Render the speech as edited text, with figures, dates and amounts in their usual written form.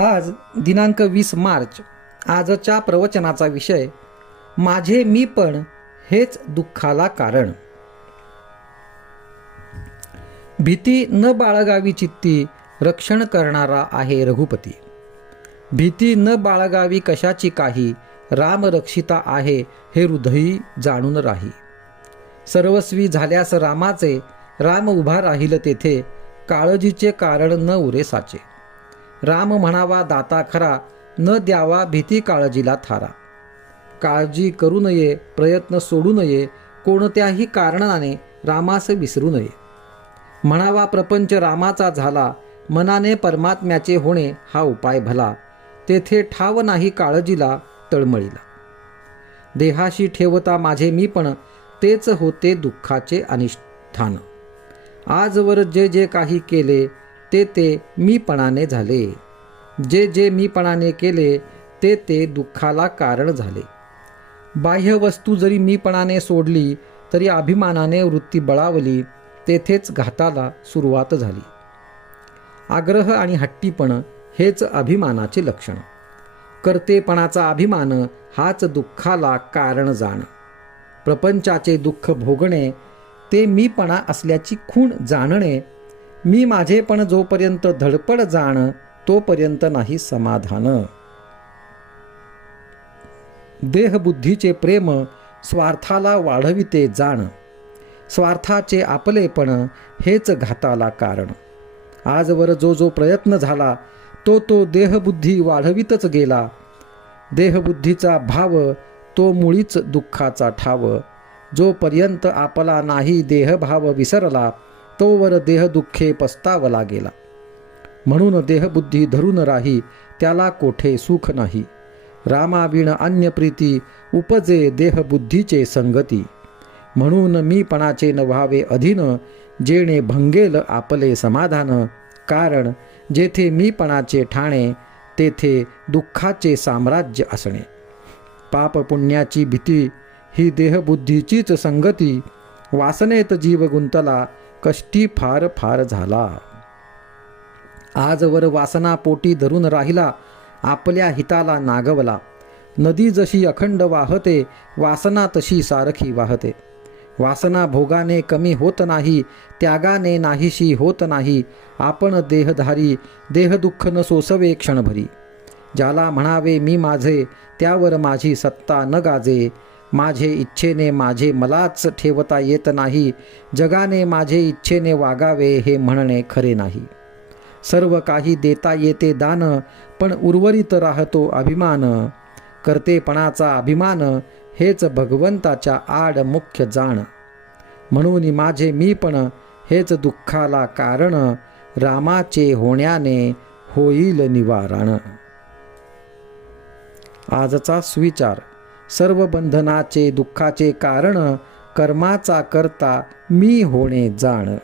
आज दिनांक 20 मार्च. आजच्या प्रवचनाचा विषय माझे मीपण हेच दुःखाला कारण. भीती न बाळगावी चित्ती रक्षण करणारा आहे रघुपती. भीती न बाळगावी कशाची काही, राम रक्षिता आहे हे हृदयी जाणून राही. सर्वस्वी झाल्यास रामाचे, राम उभा राहील तेथे, काळजीचे कारण न उरे साचे. राम म्हणावा दाता खरा, न द्यावा भीती काळजीला थारा. काळजी करू नये, प्रयत्न सोडू नये, कोणत्याही कारणाने रामास विसरू नये. म्हणावा प्रपंच रामाचा झाला, मनाने परमात्म्याचे होणे हा उपाय भला. तेथे ठाव नाही काळजीला तळमळीला. देहाशी ठेवता माझे मीपण, तेच होते दुःखाचे अनिष्ठान. आजवर जे जे काही केले, ते ते मीपणाने झाले. जे जे मीपणाने केले, ते ते दुःखाला कारण झाले. बाह्य वस्तू जरी मीपणाने सोडली, तरी अभिमानाने वृत्ती बळावली, तेथेच घाताला सुरुवात झाली. आग्रह आणि हट्टीपण हेच अभिमानाचे लक्षण. कर्तेपणाचा अभिमान हाच दुःखाला कारण जाण. प्रपंचाचे दुःख भोगणे ते मीपणा असल्याची खूण जाणणे. मी माझेपण जोपर्यंत धडपड जाण, तोपर्यंत नाही समाधान. देहबुद्धीचे प्रेम स्वार्थाला वाढविते जाण. स्वार्थाचे आपलेपण हेच घाताला कारण. आजवर जो जो प्रयत्न झाला, तो तो देहबुद्धी वाढवितच गेला. देहबुद्धीचा भाव तो मुळीच दुःखाचा ठाव. जोपर्यंत आपला नाही देहभाव विसरला, तोवर देहदुःखे पस्तावला गेला. म्हणून देहबुद्धी धरून राही, त्याला कोठे सुख नाही. रामाविण अन्य प्रीती, उपजे देहबुद्धीचे संगती. म्हणून मीपणाचे न व्हावे अधीन, जेणे भंगेल आपले समाधान. कारण जेथे मीपणाचे ठाणे, तेथे दुःखाचे साम्राज्य असणे. पाप पुण्याची भीती ही देहबुद्धीचीच संगती. वासनेत जीव गुंतला, कष्टी फार फार झाला. आजवर वासना पोटी धरून राहिला, आपल्या हिताला नागवला. नदी जशी अखंड वाहते, वासना तशी सारखी वाहते. वासना भोगाने कमी होत नाही, त्यागाने नाहीशी होत नाही. आपण देहधारी, देहदुःख न सोसवे क्षणभरी. ज्याला म्हणावे मी माझे, त्यावर माझी सत्ता न गाजे. माझे इच्छेने माझे मलाच ठेवता येत नाही. जगाने माझे इच्छेने वागावे हे म्हणणे खरे नाही. सर्व काही देता येते दान, पण उर्वरित राहतो अभिमान. कर्तेपणाचा अभिमान हेच भगवंताच्या आड मुख्य जाण. म्हणून माझे मीपण हेच दुःखाला कारण. रामाचे होण्याने होईल निवारण. आजचा सुविचार. सर्व बंधनाचे दुःखाचे कारण, कर्माचा करता मी होणे जाण.